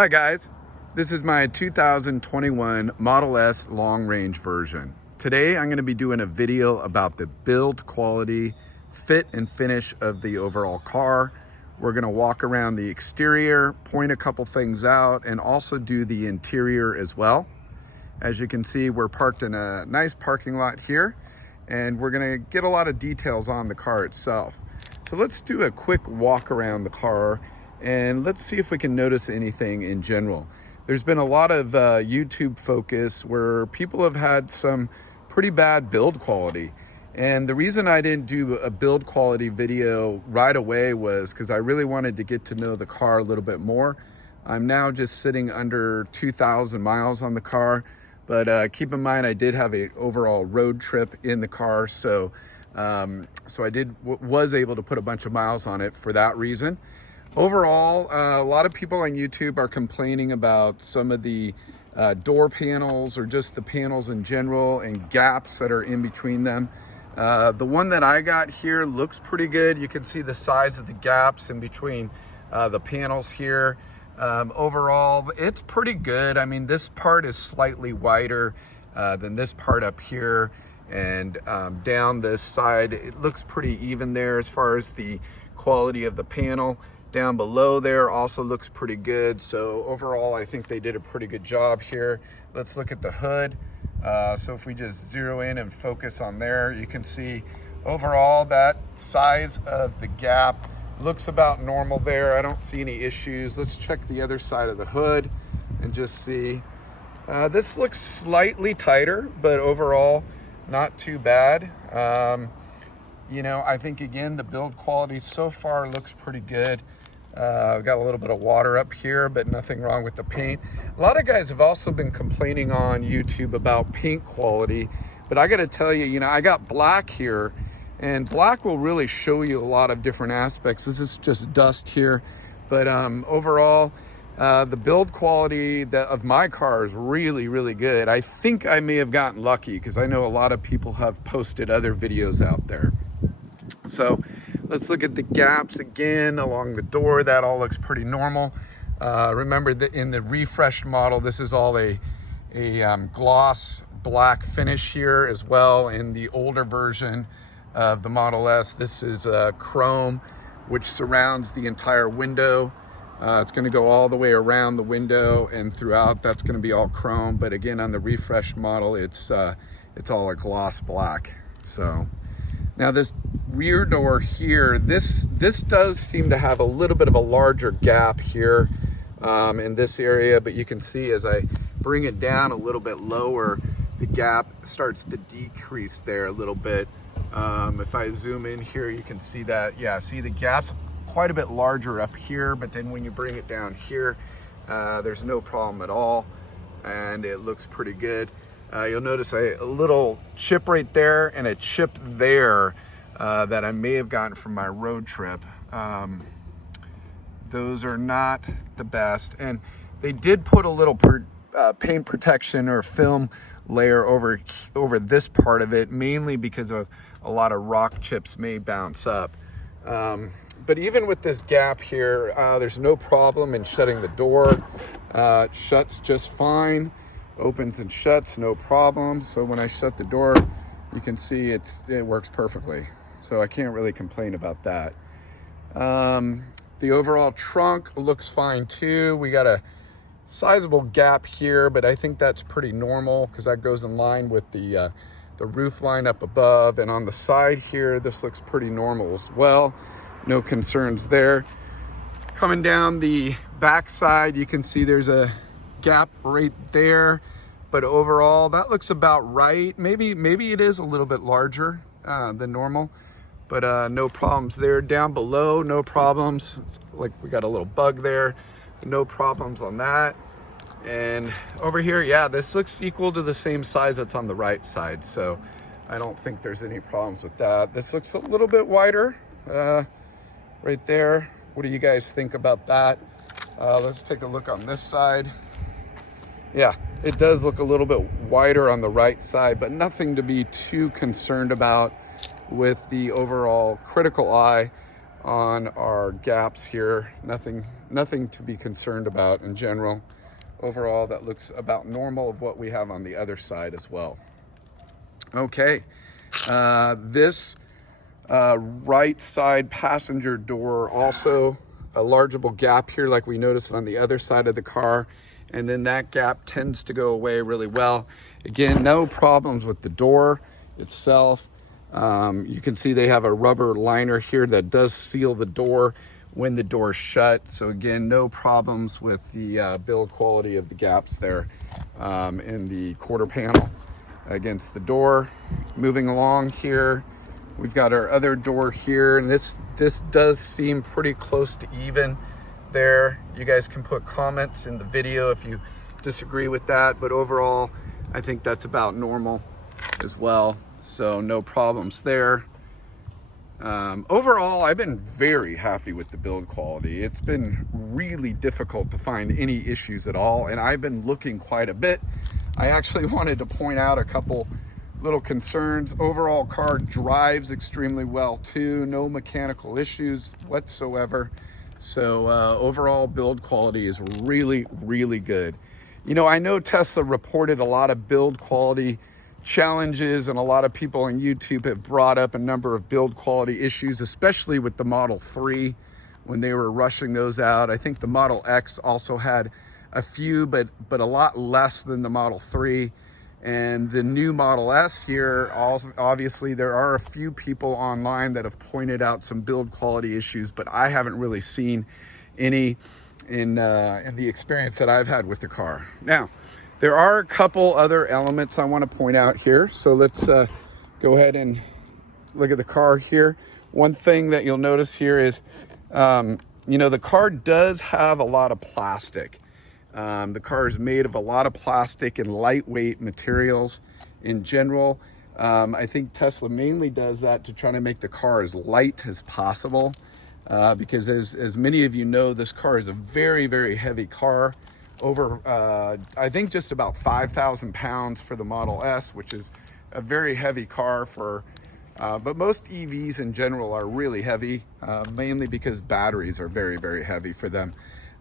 Hi guys, this is my 2021 Model S long range version. Today I'm going to be doing a video about the build quality, fit and finish of the overall car. We're going to walk around the exterior, point a couple things out, and also do the interior as well. As you can see, we're parked in a nice parking lot here, and we're going to get a lot of details on the car itself. So let's do a quick walk around the car and let's see if we can notice anything in general. There's been a lot of YouTube focus where people have had some pretty bad build quality. And the reason I didn't do a build quality video right away was because I really wanted to get to know the car a little bit more. I'm now just sitting under 2,000 miles on the car, but keep in mind I did have an overall road trip in the car, so I was able to put a bunch of miles on it for that reason. Overall, a lot of people on YouTube are complaining about some of the door panels or just the panels in general and gaps that are in between them. The one that I got here looks pretty good. You can see the size of the gaps in between the panels here. Overall, it's pretty good. I mean, this part is slightly wider than this part up here, and down this side, it looks pretty even there as far as the quality of the panel. Down below there also looks pretty good. So overall, I think they did a pretty good job here. Let's look at the hood. So if we just zero in and focus on there, you can see overall that size of the gap looks about normal there. I don't see any issues. Let's check the other side of the hood and just see. This looks slightly tighter, but overall not too bad. You know, I think again, the build quality so far looks pretty good. I've got a little bit of water up here, but nothing wrong with the paint. A lot of guys have also been complaining on YouTube about paint quality, but I got to tell you, I got black here, and black will really show you a lot of different aspects. This is just dust here, but overall, the build quality of my car is really, really good. I think I may have gotten lucky because I know a lot of people have posted other videos out there. So let's look at the gaps again along the door. That all looks pretty normal. Remember that in the refreshed model, this is all a gloss black finish here as well. In the older version of the Model S, this is chrome, which surrounds the entire window. It's going to go all the way around the window, and throughout that's going to be all chrome. But again, on the refreshed model, it's all a gloss black. So now this rear door here, this does seem to have a little bit of a larger gap here in this area, but you can see as I bring it down a little bit lower, the gap starts to decrease there a little bit. If I zoom in here, you can see that. Yeah, see the gap's quite a bit larger up here, but then when you bring it down here, there's no problem at all, and it looks pretty good. You'll notice a little chip right there and a chip there that I may have gotten from my road trip. Those are not the best, and they did put a little paint protection or film layer over this part of it, mainly because of a lot of rock chips may bounce up. But even with this gap here, there's no problem in shutting the door. It shuts just fine, opens and shuts, no problem. So when I shut the door, you can see it works perfectly. So I can't really complain about that. The overall trunk looks fine too. We got a sizable gap here, but I think that's pretty normal because that goes in line with the roof line up above. And on the side here, this looks pretty normal as well. No concerns there. Coming down the back side, you can see there's a gap right there, but overall that looks about right. Maybe it is a little bit larger than normal, but no problems there. Down below, no problems. It's like we got a little bug there, no problems on that. And over here, yeah, this looks equal to the same size that's on the right side, so I don't think there's any problems with that. This looks a little bit wider right there. What do you guys think about that? Let's take a look on this side. Yeah, it does look a little bit wider on the right side, but nothing to be too concerned about with the overall critical eye. on our gaps here. Nothing to be concerned about in general. Overall, that looks about normal of what we have on the other side as well. Okay, this right side passenger door, also a largeable gap here like we noticed on the other side of the car, and then that gap tends to go away really well. Again, no problems with the door itself. You can see they have a rubber liner here that does seal the door when the door is shut. So again, no problems with the build quality of the gaps there in the quarter panel against the door. Moving along here, we've got our other door here, and this does seem pretty close to even there. You guys can put comments in the video if you disagree with that, but overall I think that's about normal as well, so no problems there. Overall, I've been very happy with the build quality. It's been really difficult to find any issues at all, and I've been looking quite a bit. I actually wanted to point out a couple little concerns. Overall, car drives extremely well too. No mechanical issues whatsoever. So overall build quality is really, really good. You know, I know Tesla reported a lot of build quality challenges, and a lot of people on YouTube have brought up a number of build quality issues, especially with the Model 3 when they were rushing those out. I think the Model X also had a few, but a lot less than the Model 3. And the new Model S here, also, obviously there are a few people online that have pointed out some build quality issues, but I haven't really seen any in the experience that I've had with the car. Now, there are a couple other elements I want to point out here. So let's go ahead and look at the car here. One thing that you'll notice here is, you know, the car does have a lot of plastic. The car is made of a lot of plastic and lightweight materials in general. I think Tesla mainly does that to try to make the car as light as possible, because as many of you know, this car is a very, very heavy car. Over, I think just about 5,000 pounds for the Model S, which is a very heavy car for, but most EVs in general are really heavy, mainly because batteries are very, very heavy for them.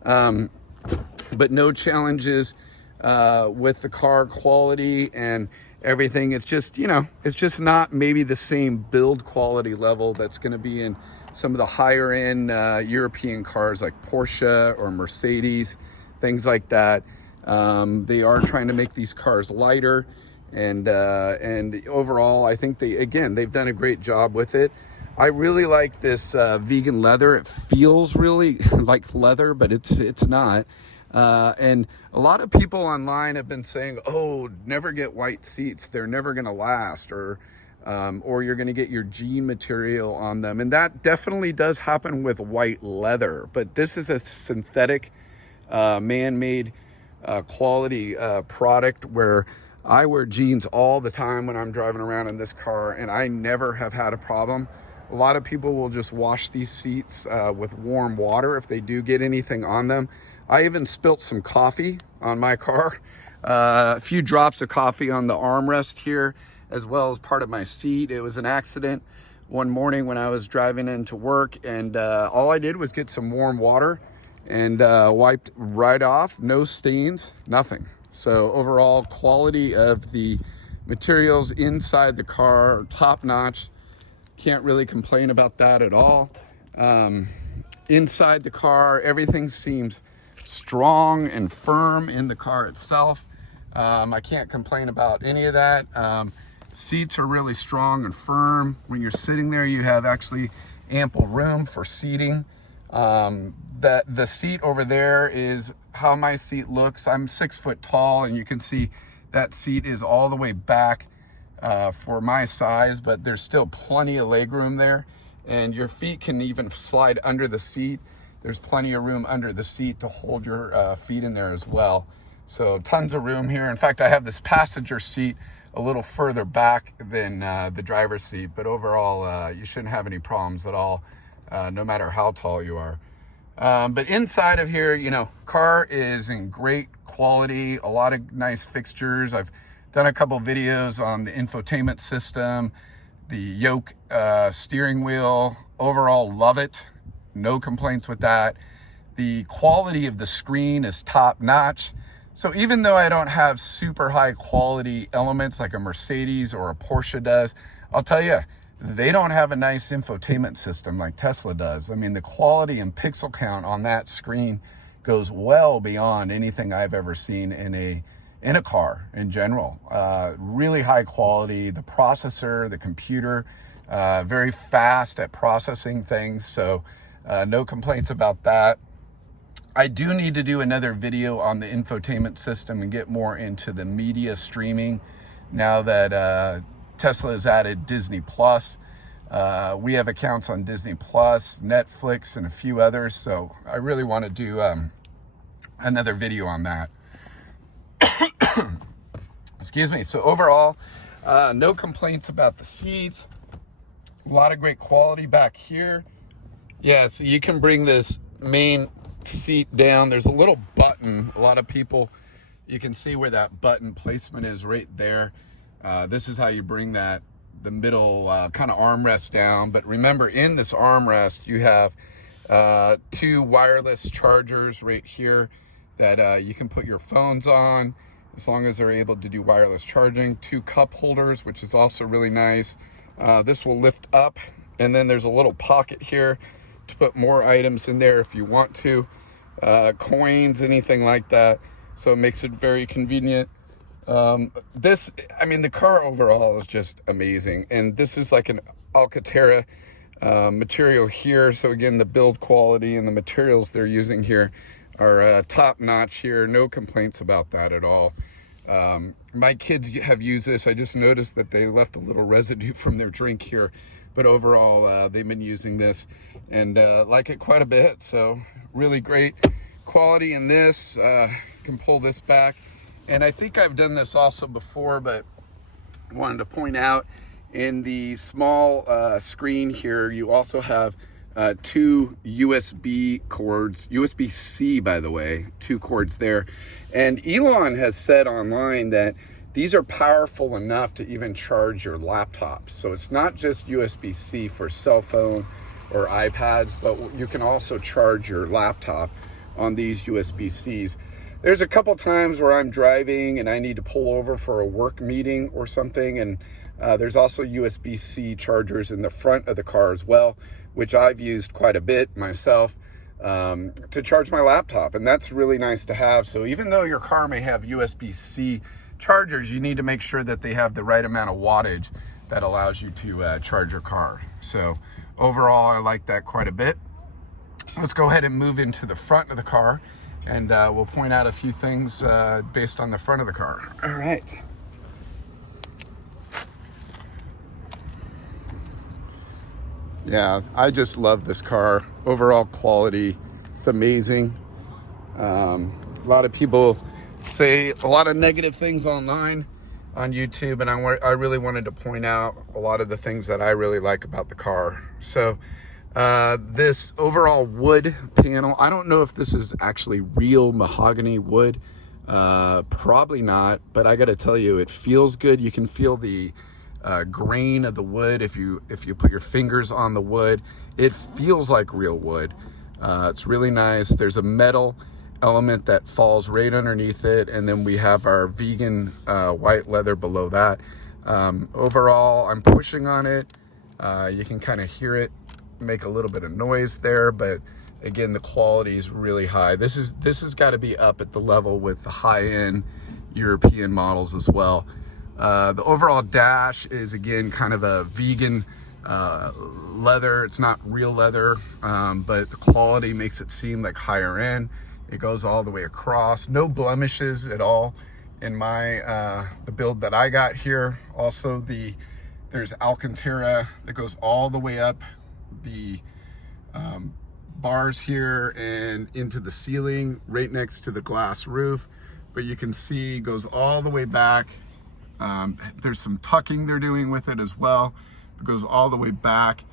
But no challenges with the car quality and everything. It's just, you know, it's just not maybe the same build quality level that's going to be in some of the higher end European cars like Porsche or Mercedes, things like that. They are trying to make these cars lighter, and overall I think they've done a great job with it. I really like this vegan leather. It feels really like leather, but it's not. And a lot of people online have been saying, oh, never get white seats, they're never gonna last, or you're gonna get your jean material on them. And that definitely does happen with white leather, but this is a synthetic man-made quality product where I wear jeans all the time when I'm driving around in this car, and I never have had a problem. A lot of people will just wash these seats with warm water if they do get anything on them. I even spilt some coffee on my car, a few drops of coffee on the armrest here, as well as part of my seat. It was an accident one morning when I was driving into work, and all I did was get some warm water and wiped right off. No stains, nothing. So overall quality of the materials inside the car, top notch. Can't really complain about that at all. Inside the car, everything seems strong and firm in the car itself. I can't complain about any of that. Seats are really strong and firm. When you're sitting there, you have actually ample room for seating. The seat over there is how my seat looks. I'm 6 foot tall, and you can see that seat is all the way back for my size, but there's still plenty of leg room there, and your feet can even slide under the seat. There's plenty of room under the seat to hold your feet in there as well. So tons of room here. In fact, I have this passenger seat a little further back than the driver's seat, but overall you shouldn't have any problems at all, no matter how tall you are. But inside of here, you know, car is in great quality, a lot of nice fixtures. I've done a couple videos on the infotainment system, The yoke, steering wheel, overall love it. No complaints with that. The quality of the screen is top notch. So even though I don't have super high quality elements like a Mercedes or a Porsche does, I'll tell you, they don't have a nice infotainment system like Tesla does. I mean, the quality and pixel count on that screen goes well beyond anything I've ever seen in a car in general. Really high quality. The processor, the computer, very fast at processing things. So no complaints about that. I do need to do another video on the infotainment system and get more into the media streaming now that Tesla has added Disney Plus. We have accounts on Disney Plus, Netflix, and a few others. So I really want to do another video on that. Excuse me. So overall, no complaints about the seats. A lot of great quality back here. Yeah, so you can bring this main seat down. There's a little button. A lot of people, you can see where that button placement is right there. This is how you bring the middle kind of armrest down. But remember, in this armrest, you have 2 wireless chargers right here that you can put your phones on as long as they're able to do wireless charging. 2 cup holders, which is also really nice. This will lift up, and then there's a little pocket here to put more items in there if you want to, coins, anything like that. So it makes it very convenient. The car overall is just amazing. And this is like an Alcantara material here. So again, the build quality and the materials they're using here are top notch here. No complaints about that at all. My kids have used this. I just noticed that they left a little residue from their drink here. But overall, they've been using this and like it quite a bit. So really great quality in this. Can pull this back. And I think I've done this also before, but I wanted to point out in the small screen here, you also have 2 USB cords, USB-C, by the way, 2 cords there. And Elon has said online that these are powerful enough to even charge your laptop. So it's not just USB-C for cell phone or iPads, but you can also charge your laptop on these USB-Cs. There's a couple times where I'm driving and I need to pull over for a work meeting or something, and there's also USB-C chargers in the front of the car as well, which I've used quite a bit myself to charge my laptop, and that's really nice to have. So even though your car may have USB-C chargers, you need to make sure that they have the right amount of wattage that allows you to charge your car. So overall, I like that quite a bit. Let's go ahead and move into the front of the car, and we'll point out a few things based on the front of the car. All right. Yeah, I just love this car. Overall quality, it's amazing. A lot of people say a lot of negative things online on YouTube, and I really wanted to point out a lot of the things that I really like about the car. So this overall wood panel, I don't know if this is actually real mahogany wood. Probably not, but I gotta tell you, it feels good. You can feel the grain of the wood if you put your fingers on the wood. It feels like real wood. It's really nice. There's a metal element that falls right underneath it, and then we have our vegan white leather below that. Overall, I'm pushing on it. You can kind of hear it make a little bit of noise there, but again, the quality is really high. This has got to be up at the level with the high-end European models as well. The overall dash is again kind of a vegan leather. It's not real leather, but the quality makes it seem like higher end. It goes all the way across, no blemishes at all in my the build that I got here. Also, there's Alcantara that goes all the way up the bars here and into the ceiling right next to the glass roof, but you can see it goes all the way back. There's some tucking they're doing with it as well. It goes all the way back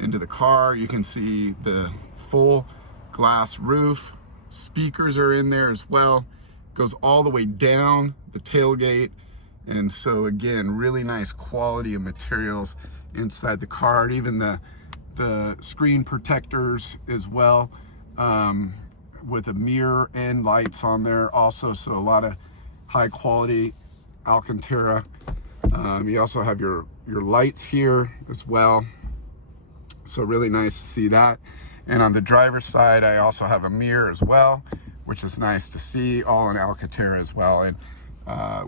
into the car. You can see the full glass roof. Speakers are in there as well. It goes all the way down the tailgate. And so again, really nice quality of materials inside the car, even the screen protectors as well, with a mirror and lights on there also. So a lot of high quality Alcantara. You also have your lights here as well. So really nice to see that. And on the driver's side, I also have a mirror as well, which is nice to see, all in Alcantara as well. And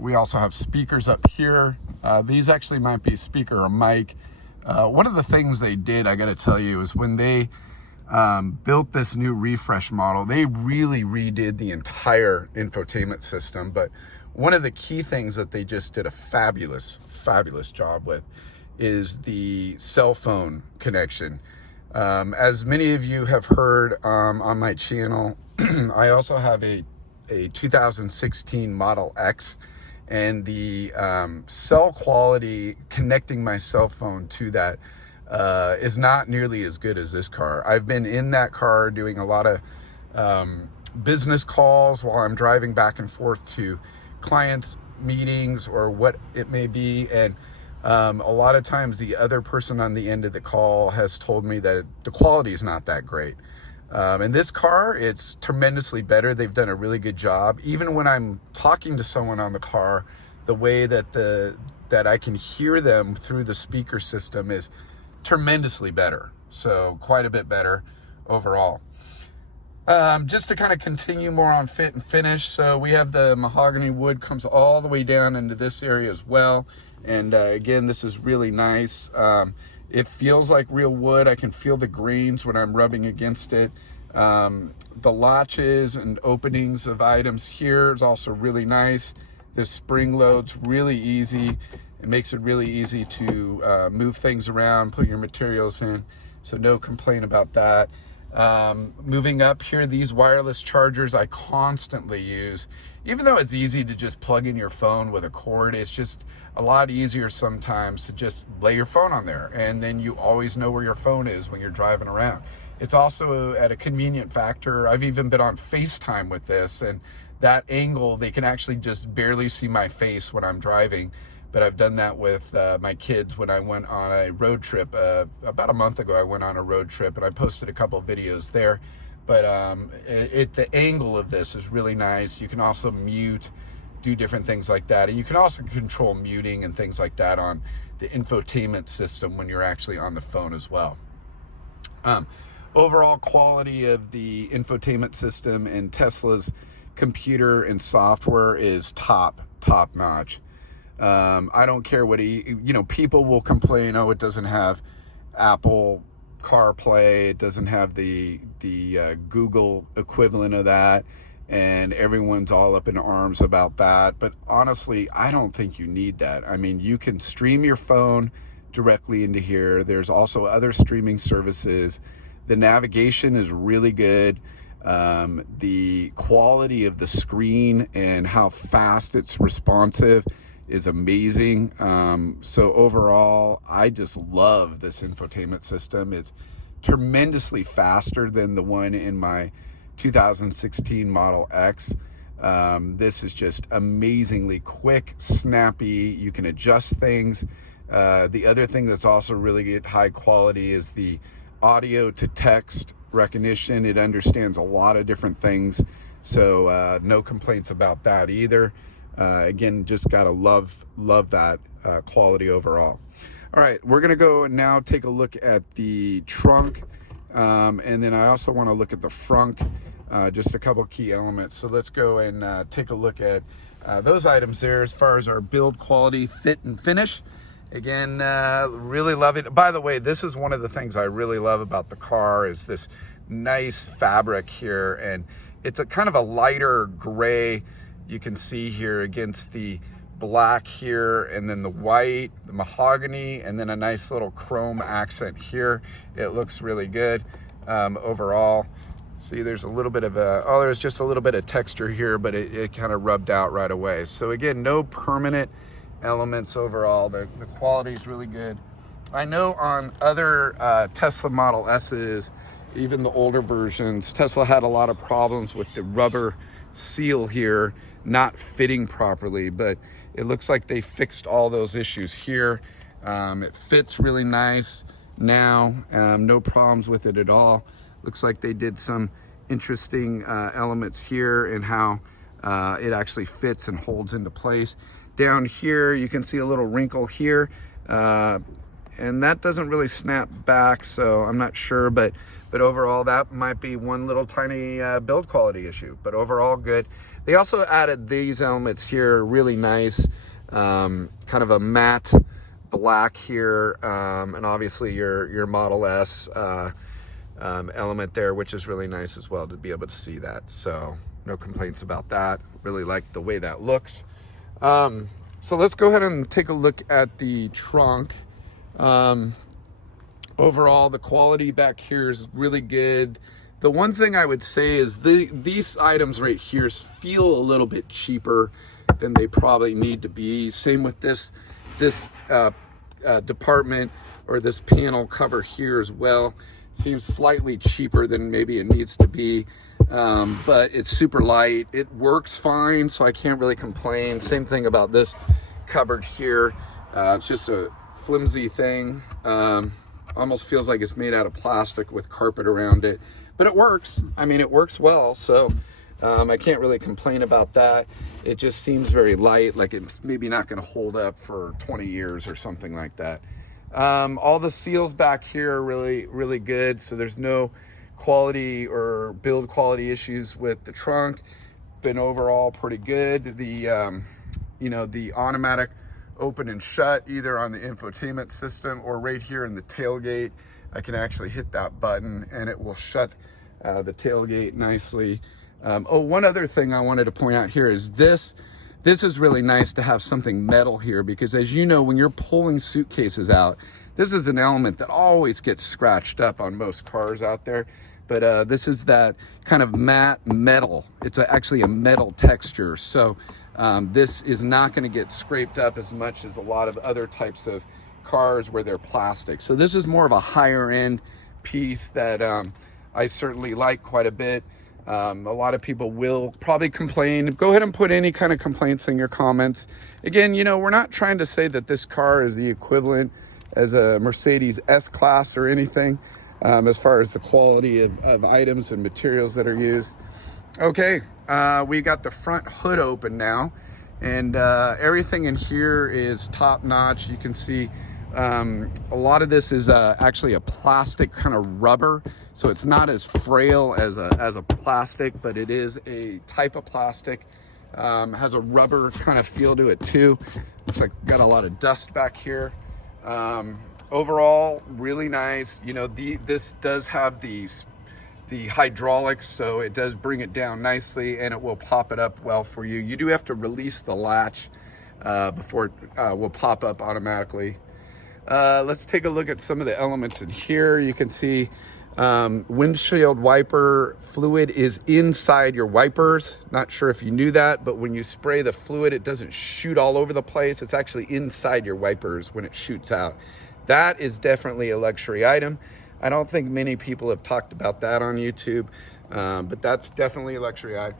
we also have speakers up here. These actually might be a speaker or mic. One of the things they did, I gotta tell you, is when they built this new refresh model, they really redid the entire infotainment system. But one of the key things that they just did a fabulous job with is the cell phone connection. As many of you have heard on my channel, I also have a 2016 Model X, and the cell quality connecting my cell phone to that is not nearly as good as this car. I've been in that car doing a lot of business calls while I'm driving back and forth to clients' meetings or what it may be, and a lot of times the other person on the end of the call has told me that the quality is not that great. In this car, it's tremendously better. They've done a really good job. Even when I'm talking to someone on the car, the way that I can hear them through the speaker system is tremendously better. So quite a bit better overall. Just to kind of continue more on fit and finish. So we have the mahogany wood comes all the way down into this area as well. And again, this is really nice. It feels like real wood. I can feel the grains when I'm rubbing against it. The latches and openings of items here is also really nice. This spring load's really easy. It makes it really easy to move things around, put your materials in. So no complaint about that. Moving up here, these wireless chargers I constantly use. Even though it's easy to just plug in your phone with a cord, it's just a lot easier sometimes to just lay your phone on there, and then you always know where your phone is when you're driving around. It's also at a convenient factor. I've even been on FaceTime with this, and that angle, they can actually just barely see my face when I'm driving. But I've done that with my kids when I went on a road trip. About a month ago, I went on a road trip, and I posted a couple videos there. But the angle of this is really nice. You can also mute, do different things like that. And you can also control muting and things like that on the infotainment system when you're actually on the phone as well. Overall quality of the infotainment system and Tesla's computer and software is top notch. I don't care what people will complain, oh, it doesn't have Apple CarPlay, it doesn't have the Google equivalent of that, and everyone's all up in arms about that. But honestly, I don't think you need that. I mean, you can stream your phone directly into here. There's also other streaming services. The navigation is really good. The quality of the screen and how fast it's responsive is amazing. So overall, I just love this infotainment system. It's tremendously faster than the one in my 2016 Model X. This is just amazingly quick, snappy. You can adjust things. The other thing that's also really good, high quality, is the audio to text recognition. It understands a lot of different things. So no complaints about that either. Again, just gotta love that quality overall. All right, we're gonna go and now take a look at the trunk, and then I also want to look at the frunk, just a couple key elements. So let's go and take a look at those items there as far as our build quality, fit and finish. Again, really love it. By the way, this is one of the things I really love about the car, is this nice fabric here, and it's a kind of a lighter gray. You can see here against the black here, and then the white, the mahogany, and then a nice little chrome accent here. It looks really good overall. See, there's a little bit of there's just a little bit of texture here, but it kind of rubbed out right away. So again, no permanent elements overall. The quality is really good. I know on other Tesla Model S's, even the older versions, Tesla had a lot of problems with the rubber seal here not fitting properly, but it looks like they fixed all those issues here. It fits really nice now, no problems with it at all. Looks like they did some interesting elements here in how it actually fits and holds into place. Down here you can see a little wrinkle here, and that doesn't really snap back, so I'm not sure, but overall that might be one little tiny build quality issue, but overall good. They also added these elements here, really nice, kind of a matte black here, and obviously your Model S element there, which is really nice as well to be able to see that. So no complaints about that. Really like the way that looks. So let's go ahead and take a look at the trunk. Overall, the quality back here is really good. The one thing I would say is these items right here feel a little bit cheaper than they probably need to be. Same with this department, or this panel cover here as well. Seems slightly cheaper than maybe it needs to be, but it's super light. It works fine, so I can't really complain. Same thing about this cupboard here. It's just a flimsy thing. Almost feels like it's made out of plastic with carpet around it, but it works. I mean, it works well, so I can't really complain about that. It just seems very light, like it's maybe not going to hold up for 20 years or something like that. All the seals back here are really good, so there's no quality or build quality issues with the trunk. Been overall pretty good. The you know, the automatic open and shut, either on the infotainment system or right here in the tailgate, I can actually hit that button and it will shut the tailgate nicely. Oh, one other thing I wanted to point out here is this is really nice to have something metal here, because as you know, when you're pulling suitcases out, this is an element that always gets scratched up on most cars out there. But this is that kind of matte metal. It's actually a metal texture. So this is not going to get scraped up as much as a lot of other types of cars where they're plastic. So this is more of a higher end piece that I certainly like quite a bit. A lot of people will probably complain. Go ahead and put any kind of complaints in your comments. Again, you know, we're not trying to say that this car is the equivalent as a Mercedes S-Class or anything, as far as the quality of items and materials that are used. Okay, we got the front hood open now, and everything in here is top notch. You can see a lot of this is actually a plastic kind of rubber, so it's not as frail as a plastic, but it is a type of plastic. Has a rubber kind of feel to it too. Looks like got a lot of dust back here. Overall, really nice. You know, this does have the hydraulics, so it does bring it down nicely, and it will pop it up well for you. You do have to release the latch before it will pop up automatically. Let's take a look at some of the elements in here. You can see windshield wiper fluid is inside your wipers. Not sure if you knew that, but when you spray the fluid, it doesn't shoot all over the place. It's actually inside your wipers when it shoots out. That is definitely a luxury item. I don't think many people have talked about that on YouTube, but that's definitely a luxury item.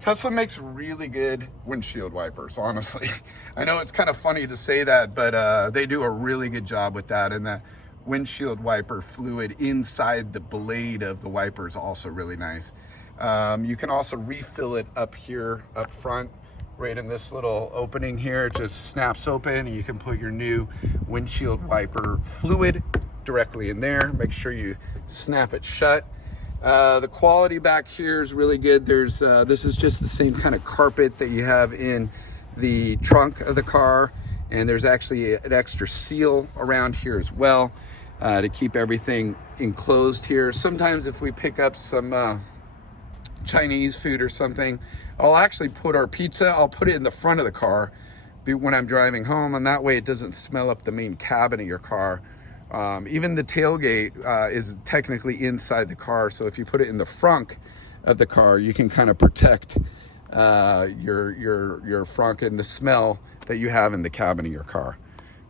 Tesla makes really good windshield wipers, honestly. I know it's kind of funny to say that, but they do a really good job with that, and that windshield wiper fluid inside the blade of the wiper is also really nice. You can also refill it up here, up front, right in this little opening here. It just snaps open, and you can put your new windshield wiper fluid directly in there. Make sure you snap it shut. The quality back here is really good. There's this is just the same kind of carpet that you have in the trunk of the car, and there's actually an extra seal around here as well to keep everything enclosed here. Sometimes if we pick up some Chinese food or something, I'll actually put our pizza, I'll put it in the front of the car when I'm driving home, and that way it doesn't smell up the main cabin of your car. Even the tailgate is technically inside the car, so if you put it in the frunk of the car, you can kind of protect your frunk and the smell that you have in the cabin of your car.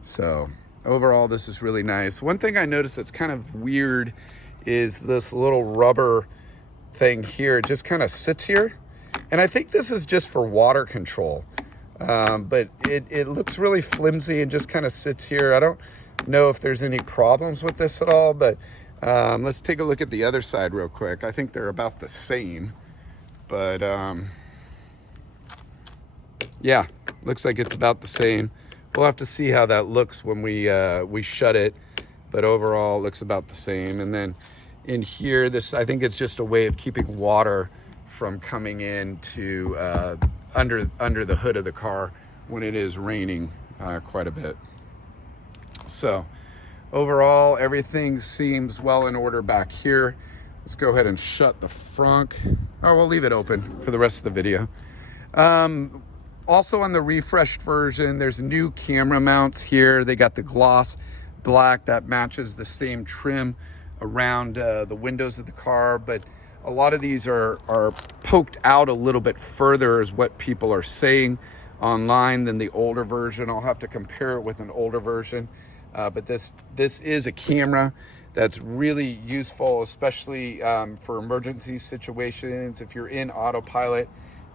So overall, this is really nice. One thing I noticed that's kind of weird is this little rubber thing here. It just kind of sits here, and I think this is just for water control. but it looks really flimsy and just kind of sits here. I don't know if there's any problems with this at all, but let's take a look at the other side real quick. I think they're about the same, but yeah, looks like it's about the same. We'll have to see how that looks when we shut it, but overall it looks about the same. And then in here, this, I think it's just a way of keeping water from coming into under the hood of the car when it is raining quite a bit. So overall, everything seems well in order back here. Let's go ahead and shut the frunk. Oh, we'll leave it open for the rest of the video. Also on the refreshed version, there's new camera mounts here. They got the gloss black that matches the same trim around the windows of the car, but a lot of these are poked out a little bit further is what people are saying online than the older version. I'll have to compare it with an older version, but this is a camera that's really useful, especially for emergency situations. If you're in autopilot,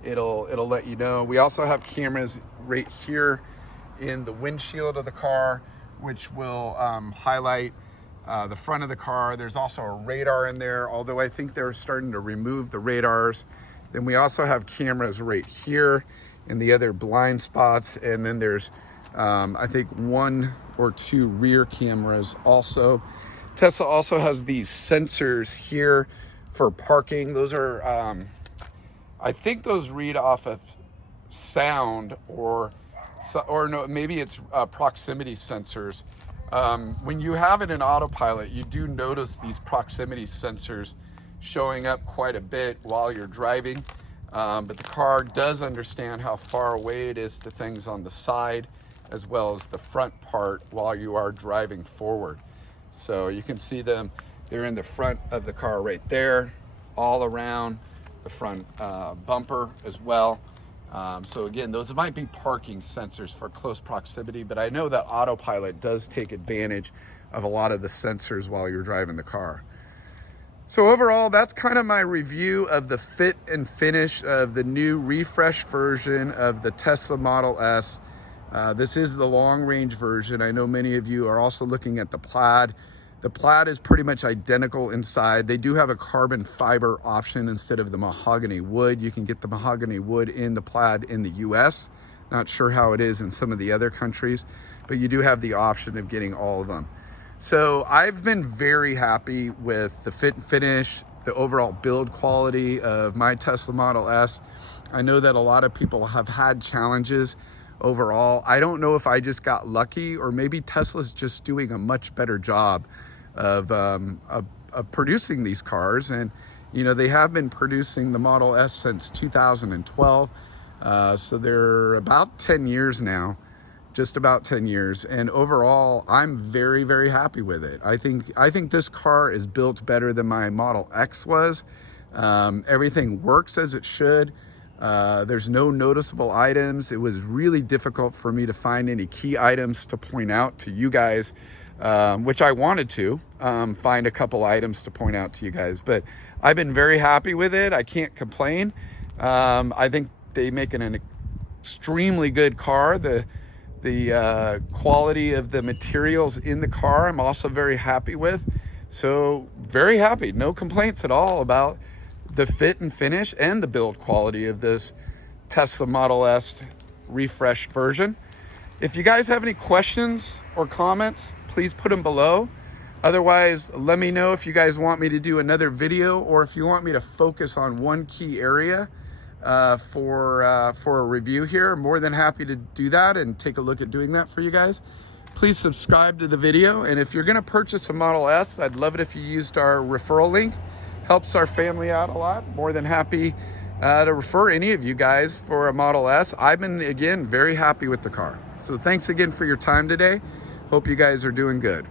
it'll let you know. We also have cameras right here in the windshield of the car, which will highlight the front of the car. There's also a radar in there, although I think they're starting to remove the radars. Then we also have cameras right here in the other blind spots, and then there's I think 1 or 2 rear cameras also. Tesla also has these sensors here for parking. Those are I think those read off of sound or no, maybe it's proximity sensors. When you have it in autopilot, you do notice these proximity sensors showing up quite a bit while you're driving, but the car does understand how far away it is to things on the side as well as the front part while you are driving forward. So you can see them, they're in the front of the car right there, all around the front bumper as well. So again, those might be parking sensors for close proximity, but I know that autopilot does take advantage of a lot of the sensors while you're driving the car. So overall, that's kind of my review of the fit and finish of the new refreshed version of the Tesla Model S. This is the long range version. I know many of you are also looking at the Plaid. The Plaid is pretty much identical inside. They do have a carbon fiber option instead of the mahogany wood. You can get the mahogany wood in the Plaid in the US. Not sure how it is in some of the other countries, but you do have the option of getting all of them. So I've been very happy with the fit and finish, the overall build quality of my Tesla Model S. I know that a lot of people have had challenges overall. I don't know if I just got lucky or maybe Tesla's just doing a much better job of producing these cars. And you know, they have been producing the Model S since 2012, so they're about 10 years now, just about 10 years. And overall, I'm very, very happy with it. I think this car is built better than my Model X was. Everything works as it should. There's no noticeable items. It was really difficult for me to find any key items to point out to you guys, which I wanted to find a couple items to point out to you guys, but I've been very happy with it. I can't complain. I think they make an extremely good car. The quality of the materials in the car, I'm also very happy with. So very happy, no complaints at all about the fit and finish and the build quality of this Tesla Model S refreshed version. If you guys have any questions or comments, please put them below. Otherwise, let me know if you guys want me to do another video or if you want me to focus on one key area for a review here. I'm more than happy to do that and take a look at doing that for you guys. Please subscribe to the video. And if you're gonna purchase a Model S, I'd love it if you used our referral link. Helps our family out a lot. More than happy to refer any of you guys for a Model S. I've been, again, very happy with the car. So thanks again for your time today. Hope you guys are doing good.